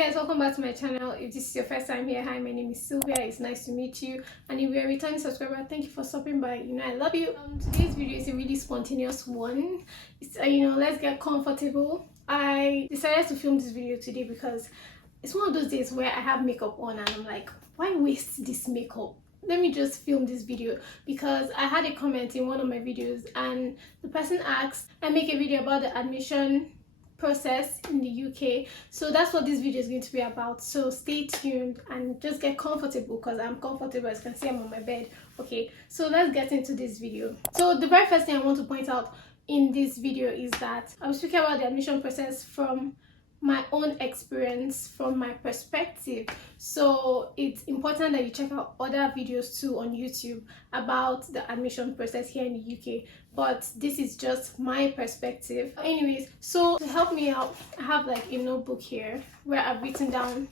guys, welcome back to my channel. If this is your first time here, hi, my name is Sylvia. It's nice to meet you. And if you're a returning subscriber, thank you for stopping by. I love you. Today's video is a really spontaneous one. It's let's get comfortable. I decided to film this video today because it's one of those days where I have makeup on and I'm like, why waste this makeup? Let me just film this video, because I had a comment in one of my videos and the person asked I make a video about the admission process in the UK. So that's what this video is going to be about. So stay tuned and just get comfortable, because I'm comfortable. As you can see, I'm on my bed. Okay, so let's get into this video. So the very first thing I want to point out in this video is that I'm speaking about the admission process from my own experience, from my perspective. So it's important that you check out other videos too on YouTube about the admission process here in the UK, but this is just my perspective. Anyways, so to help me out, I have like a notebook here where I've written down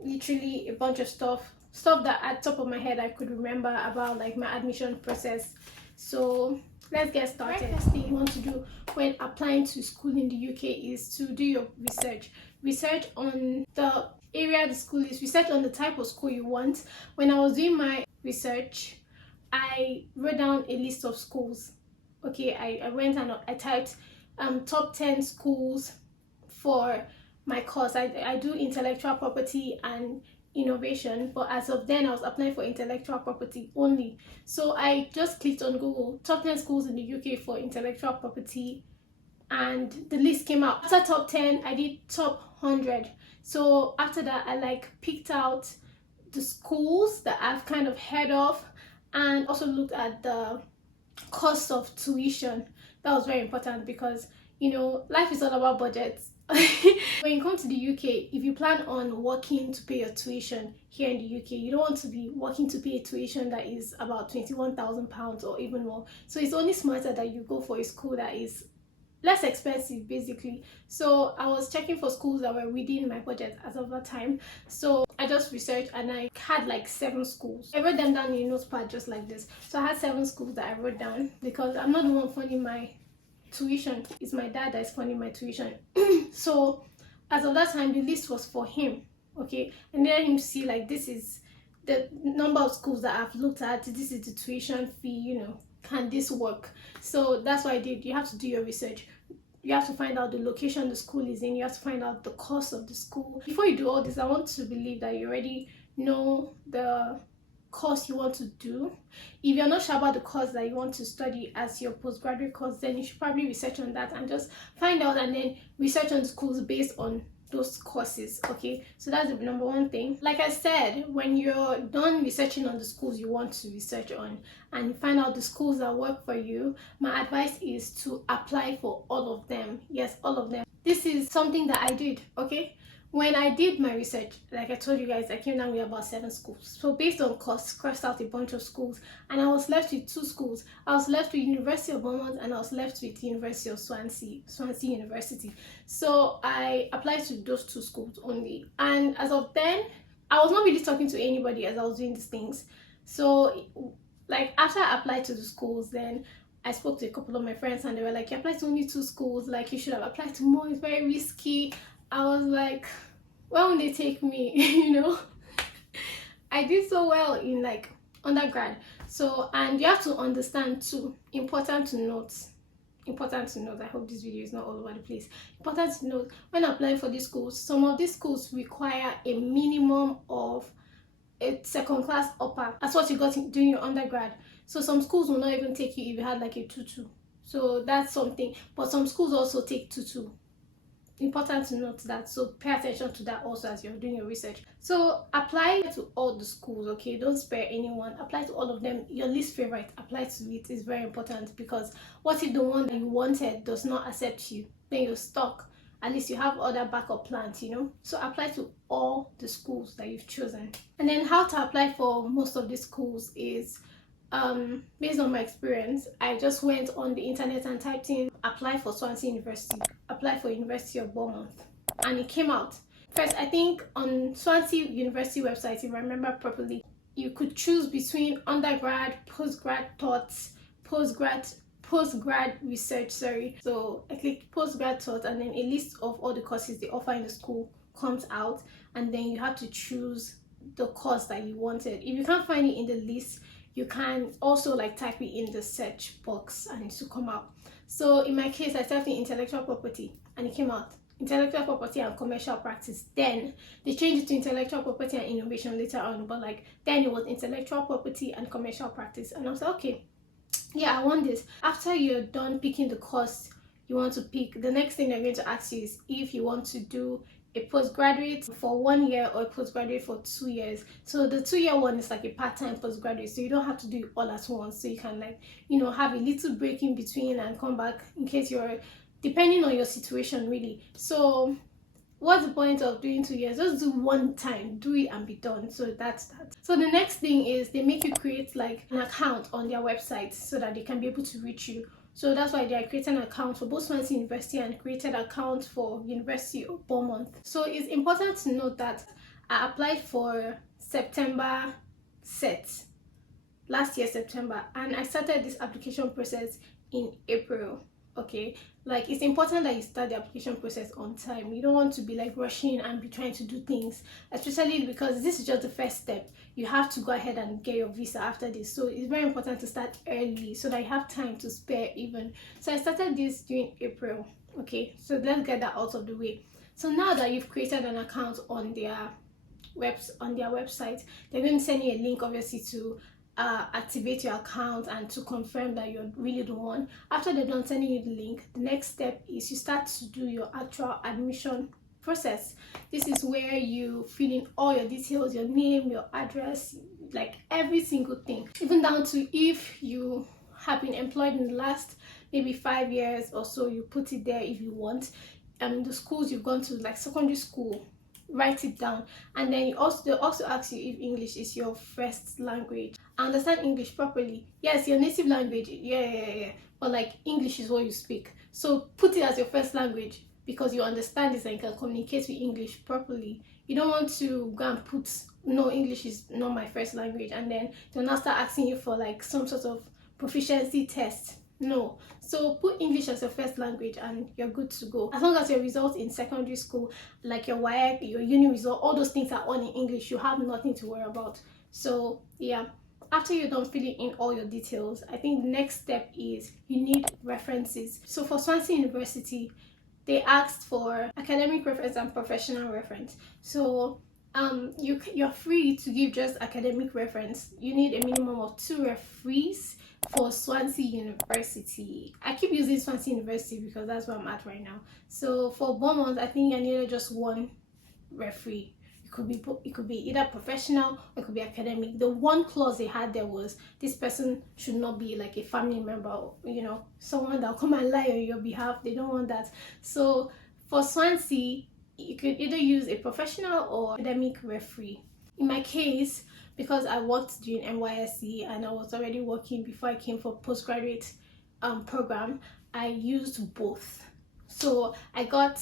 literally a bunch of stuff that at top of my head I could remember about like my admission process. So let's get started. The first thing you want to do when applying to school in the UK is to do your research on the area the school is, research on the type of school you want. When I was doing my research, I wrote down a list of schools. Okay, I went and I typed top 10 schools for my course. I do intellectual property and innovation, but as of then I was applying for intellectual property only. So I just clicked on Google top 10 schools in the UK for intellectual property, and the list came out. After top 10 I did top 100. So after that I like picked out the schools that I've kind of heard of, and also looked at the cost of tuition. That was very important, because life is all about budgets. When you come to the UK, if you plan on working to pay your tuition here in the UK, you don't want to be working to pay a tuition that is about £21,000 or even more. So it's only smarter that you go for a school that is less expensive, basically. So I was checking for schools that were within my budget as of that time. So I just researched and I had like 7 schools. I wrote them down in a notepad just like this. So I had 7 schools that I wrote down, because I'm not the one funding my tuition. It's my dad that is funding my tuition. So as of that time the list was for him. Okay, and then him to see like, this is the number of schools that I've looked at, this is the tuition fee, can this work? So that's what I did. You have to do your research. You have to find out the location the school is in. You have to find out the cost of the school. Before you do all this, I want to believe that you already know the course you want to do. If you're not sure about the course that you want to study as your postgraduate course, then you should probably research on that and just find out, and then research on schools based on those courses. Okay, so that's the number one thing. Like I said, when you're done researching on the schools you want to research on and you find out the schools that work for you, my advice is to apply for all of them. Yes, all of them. This is something that I did. Okay, when I did my research, like I told you guys, I came down with about 7 schools. So based on cost, crossed out a bunch of schools, and I was left with 2 schools. I was left with University of Bournemouth and I was left with University of Swansea University. So I applied to those 2 schools only. And as of then, I was not really talking to anybody as I was doing these things. So like after I applied to the schools, then I spoke to a couple of my friends and they were like, you applied to only 2 schools, like you should have applied to more, it's very risky. I was like, why won't they take me? I did so well in like undergrad. So, and you have to understand too, important to note, I hope this video is not all over the place. Important to note, when applying for these schools, some of these schools require a minimum of a second class upper. That's what you got doing your undergrad. So some schools will not even take you if you had like a 2-2. So that's something. But some schools also take 2-2. Important to note that, so pay attention to that also as you're doing your research. So apply to all the schools. Okay, don't spare anyone. Apply to all of them. Your least favorite, apply to it. Is very important, because what if the one that you wanted does not accept you? Then you're stuck. At least you have other backup plans, So apply to all the schools that you've chosen. And then how to apply for most of these schools is based on my experience. I just went on the internet and typed in apply for Swansea University, apply for University of Bournemouth, and it came out. First, I think on Swansea University website, if I remember properly, you could choose between undergrad, postgrad thoughts, postgrad research. So I clicked postgrad thoughts, and then a list of all the courses they offer in the school comes out, and then you have to choose the course that you wanted. If you can't find it in the list, you can also like type it in the search box and it will come out. So in my case, I typed in intellectual property and it came out intellectual property and commercial practice. Then they changed it to intellectual property and innovation later on, but like then it was intellectual property and commercial practice. And I was like, okay, yeah, I want this. After you're done picking the course you want to pick, the next thing they're going to ask you is if you want to do a postgraduate for 1 year or a postgraduate for 2 years. So the 2-year one is like a part-time postgraduate, so you don't have to do it all at once. So you can like, you know, have a little break in between and come back in case you're, depending on your situation really. So what's the point of doing 2 years? Just do one time, do it and be done. So that's that. So the next thing is they make you create like an account on their website so that they can be able to reach you. So that's why they are creating an account for both Swansea University and created an account for University of Bournemouth. So it's important to note that I applied for September set, last year September, and I started this application process in April. Okay, like it's important that you start the application process on time. You don't want to be like rushing and be trying to do things, especially because this is just the first step. You have to go ahead and get your visa after this, so it's very important to start early so that you have time to spare even. So I started this during April. Okay, so let's get that out of the way. So now that you've created an account on their website, they're going to send you a link obviously to activate your account and to confirm that you're really the one. After they're done sending you the link, the next step is you start to do your actual admission process. This is where you fill in all your details, your name, your address, like every single thing, even down to if you have been employed in the last maybe 5 years or so, you put it there if you want. The schools you've gone to, like secondary school, write it down. And then they'll also ask you if English is your first language. I understand English properly. Yes, your native language, yeah, but like English is what you speak, so put it as your first language because you understand this and you can communicate with English properly. You don't want to go and put no, English is not my first language, and then they'll now start asking you for like some sort of proficiency test. No, so put English as your first language and you're good to go. As long as your results in secondary school, like your WAEC, your uni result, all those things are on in English, you have nothing to worry about. So yeah, after you're done filling in all your details, I think the next step is you need references. So for Swansea University, they asked for academic reference and professional reference. So you're free to give just academic reference. You need a minimum of 2 referees for Swansea University. I keep using Swansea University because that's where I'm at right now. So for Bournemouth, I think I needed just 1 referee. It could be either professional or it could be academic. The one clause they had there was this person should not be like a family member, you know, someone that'll come and lie on your behalf. They don't want that. So for Swansea, you could either use a professional or academic referee. In my case, because I worked during NYSC and I was already working before I came for postgraduate program, I used both. So I got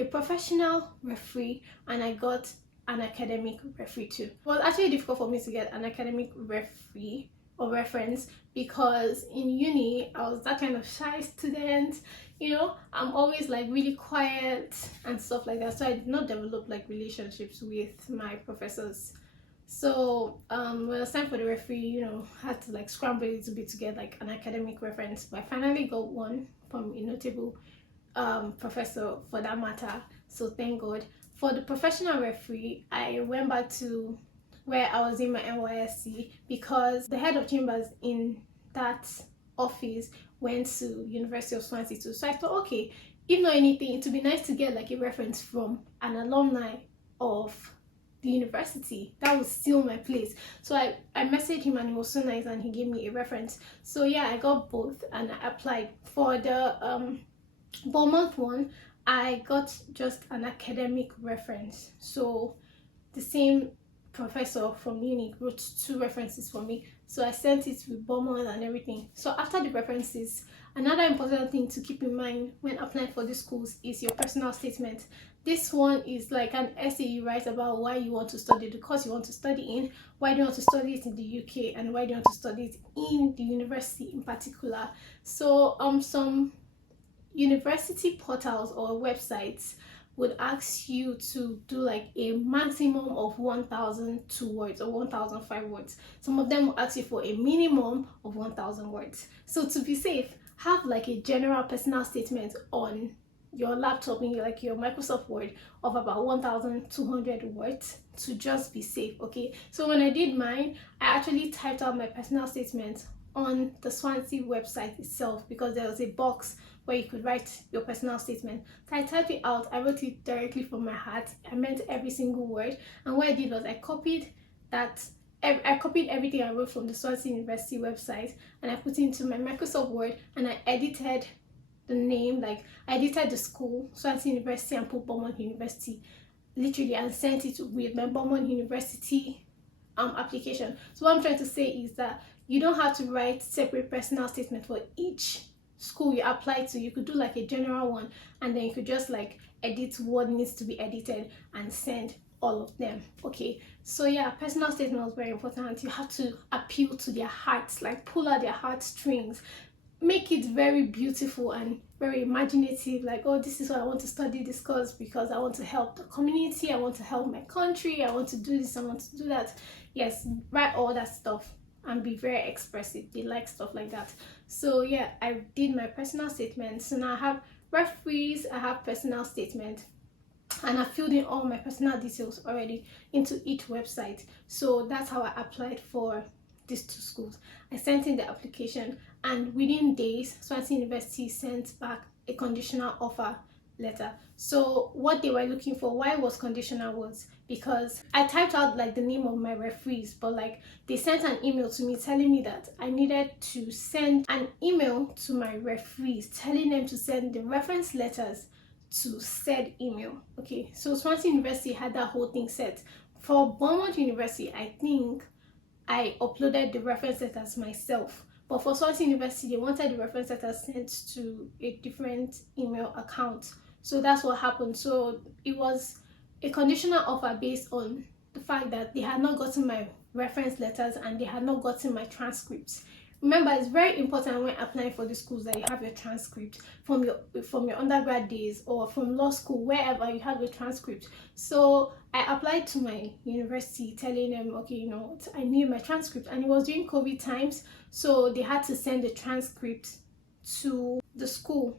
a professional referee and I got an academic referee too. It was actually difficult for me to get an academic referee or reference because in uni I was that kind of shy student, you know. I'm always like really quiet and stuff like that, so I did not develop like relationships with my professors. So when it was time for the referee, you know, I had to like scramble a little bit to get like an academic reference, but I finally got one from a notable professor for that matter, so thank God. For the professional referee, I went back to where I was in my NYSC because the head of chambers in that office went to University of Swansea too. So I thought, okay, if not anything, it would be nice to get like a reference from an alumni of the university. That would seal my place. So I messaged him and he was so nice and he gave me a reference. So yeah, I got both and I applied. For the Bournemouth one, I got just an academic reference. So the same professor from uni wrote 2 references for me, so I sent it with Bournemouth and everything. So after the references, another important thing to keep in mind when applying for these schools is your personal statement. This one is like an essay you write about why you want to study the course you want to study in, why do you want to study it in the UK, and why do you want to study it in the university in particular. So some university portals or websites would ask you to do like a maximum of 1,002 words or 1,005 words. Some of them will ask you for a minimum of 1,000 words. So to be safe, have like a general personal statement on your laptop in like your Microsoft Word of about 1,200 words to just be safe. Okay, so when I did mine, I actually typed out my personal statement on the Swansea website itself, because there was a box where you could write your personal statement. So I typed it out, I wrote it directly from my heart, I meant every single word, and what I did was I copied everything I wrote from the Swansea University website and I put it into my Microsoft Word, and I edited the name, like I edited the school, Swansea University, and put Beaumont University, literally, and sent it with my Beaumont University application. So what I'm trying to say is that you don't have to write separate personal statement for each school you apply to. You could do like a general one, and then you could just like edit what needs to be edited and send all of them. Okay, so yeah, personal statement was very important. You have to appeal to their hearts, like pull out their heartstrings, make it very beautiful and very imaginative, like, oh, this is what I want to study this course because I want to help the community, I want to help my country, I want to do this, I want to do that. Yes, write all that stuff and be very expressive. They like stuff like that. So yeah, I did my personal statement. So now I have referees, I have personal statement, and I filled in all my personal details already into each website. So that's how I applied for these two schools. I sent in the application, and within days, Swansea University sent back a conditional offer letter. So what they were looking for, why it was conditional, was because I typed out like the name of my referees, but like they sent an email to me telling me that I needed to send an email to my referees telling them to send the reference letters to said email. Okay, so Swansea University had that whole thing set. For Beaumont University, I think I uploaded the reference letters myself, but for Swansea University, they wanted the reference letters sent to a different email account. So that's what happened. So it was a conditional offer based on the fact that they had not gotten my reference letters and they had not gotten my transcripts. Remember, it's very important when applying for the schools that you have your transcript from your undergrad days, or from law school, wherever you have your transcript. So I applied to my university telling them, okay, you know, I need my transcript, and it was during COVID times, so they had to send the transcript to the school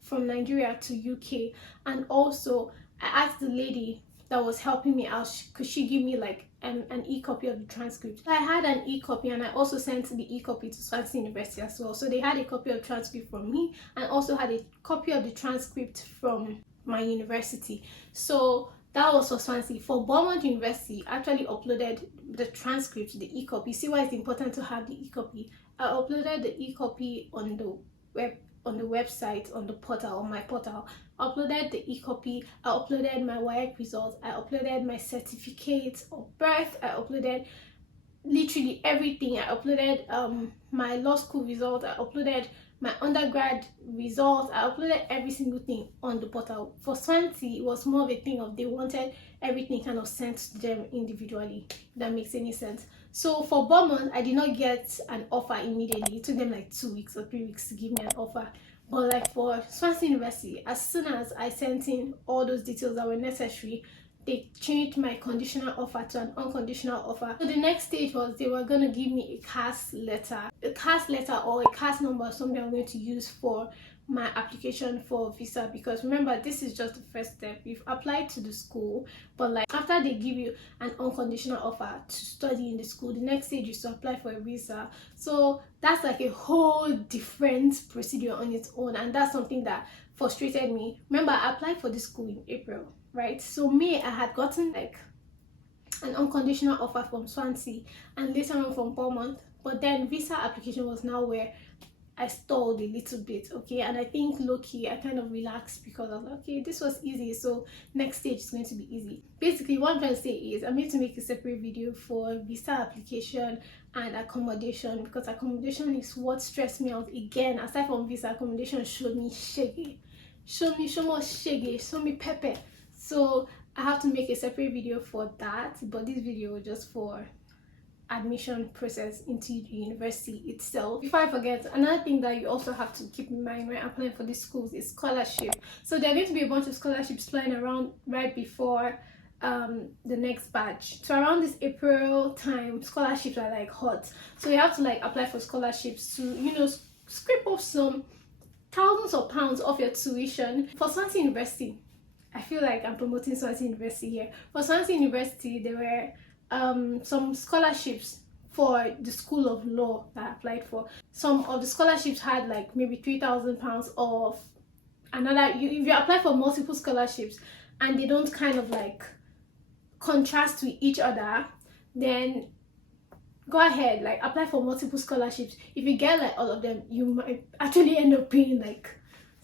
from Nigeria to UK. And also I asked the lady that was helping me out, could she give me like an e-copy of the transcript. I had an e-copy, and I also sent the e-copy to Swansea University as well. So they had a copy of transcript from me and also had a copy of the transcript from my university. So that was for Swansea. For Beaumont University, I actually uploaded the transcript, the e-copy. See why it's important to have the e-copy. I uploaded the e-copy on the website, on the portal, on my portal. I uploaded the e-copy, I uploaded my WAEC results, I uploaded my certificate of birth, I uploaded literally everything. I uploaded my law school results, I uploaded my undergrad results, I uploaded every single thing on the portal. For Swansea, it was more of a thing of they wanted everything kind of sent to them individually, if that makes any sense. So for Beaumont, I did not get an offer immediately. It took them like 2 weeks or 3 weeks to give me an offer. But like for Swansea University, as soon as I sent in all those details that were necessary, they changed my conditional offer to an unconditional offer. So the next stage was they were going to give me a CAS letter. A CAS letter or a CAS number, something I'm going to use for my application for visa, because remember, this is just the first step. You've applied to the school, but like after they give you an unconditional offer to study in the school, the next stage is to apply for a visa. So that's like a whole different procedure on its own, and that's something that frustrated me. Remember, I applied for the school in April, right? So May, I had gotten like an unconditional offer from Swansea and later on from Beaumont, but then visa application was now where I stalled a little bit, okay? And I think low-key I kind of relaxed because I was like, okay, this was easy, so next stage is going to be easy. Basically, what I'm trying to say is I'm going to make a separate video for visa application and accommodation, because accommodation is what stressed me out again. Aside from visa, accommodation showed me shaggy, show me pepper. So I have to make a separate video for that, but this video was just for admission process into the university itself. Before I forget, another thing that you also have to keep in mind when applying for these schools is scholarship. So there are going to be a bunch of scholarships flying around right before the next batch. So around this April time, scholarships are like hot, so you have to like apply for scholarships to, you know, scrape off some thousands of pounds off your tuition. For Swansea University, I feel like I'm promoting Swansea University here. For Swansea University, there were some scholarships for the School of Law that I applied for. Some of the scholarships had like maybe £3,000 off. Another, if you apply for multiple scholarships and they don't kind of like contrast with each other, then go ahead, like apply for multiple scholarships. If you get like all of them, you might actually end up paying like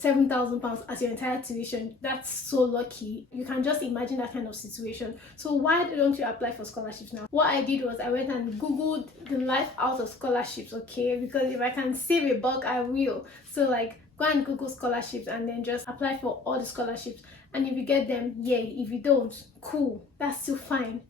£7,000 as your entire tuition. That's so lucky. You can just imagine that kind of situation. So why don't you apply for scholarships now? What I did was I went and googled the life out of scholarships, okay, because if I can save a buck, I will. So like go and google scholarships and then just apply for all the scholarships, and if you get them, yay. If you don't, cool, that's still fine.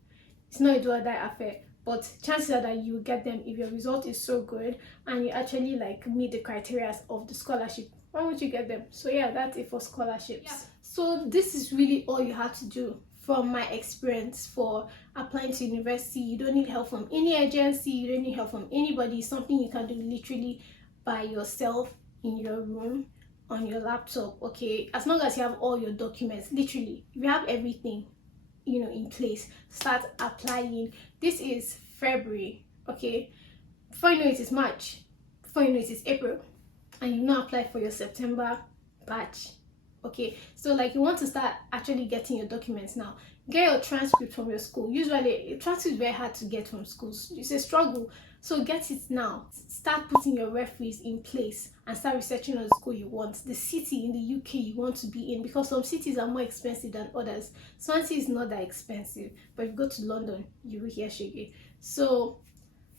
It's not a do or die affair, but chances are that you will get them if your result is so good and you actually like meet the criteria of the scholarship. Why won't you get them? So yeah, that's it for scholarships. Yeah. So this is really all you have to do from my experience for applying to university. You don't need help from any agency, you don't need help from anybody. It's something you can do literally by yourself in your room on your laptop, okay? As long as you have all your documents, literally, if you have everything, you know, in place, start applying. This is February, okay? Before you know it is March, before you know it is April, and you've not applied for your September batch, okay? So like you want to start actually getting your documents now. Get your transcript from your school. Usually a transcript is very hard to get from schools. It's a struggle, so get it now. Start putting your referees in place and start researching on the school you want, the city in the UK you want to be in, because some cities are more expensive than others. Swansea is not that expensive, but if you go to London, you will hear shege. So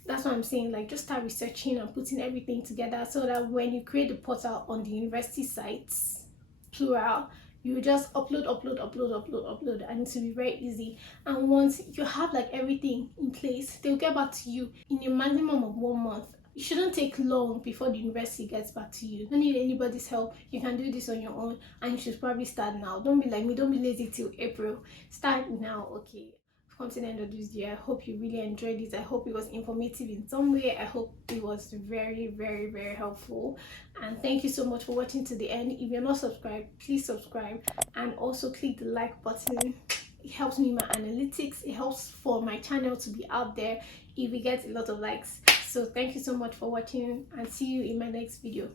that's what I'm saying, like just start researching and putting everything together so that when you create the portal on the university sites, plural, you just upload, and it will be very easy. And once you have like everything in place, they'll get back to you in a maximum of 1 month. It shouldn't take long before the university gets back to you. You don't need anybody's help. You can do this on your own, and you should probably start now. Don't be like me, don't be lazy till April. Start now, okay? Come to the end of this year. I hope you really enjoyed it. I hope it was informative in some way. I hope it was very, very, very helpful. And thank you so much for watching to the end. If you're not subscribed, please subscribe, and also click the like button. It helps me in my analytics. It helps for my channel to be out there if we get a lot of likes. So thank you so much for watching, and see you in my next video.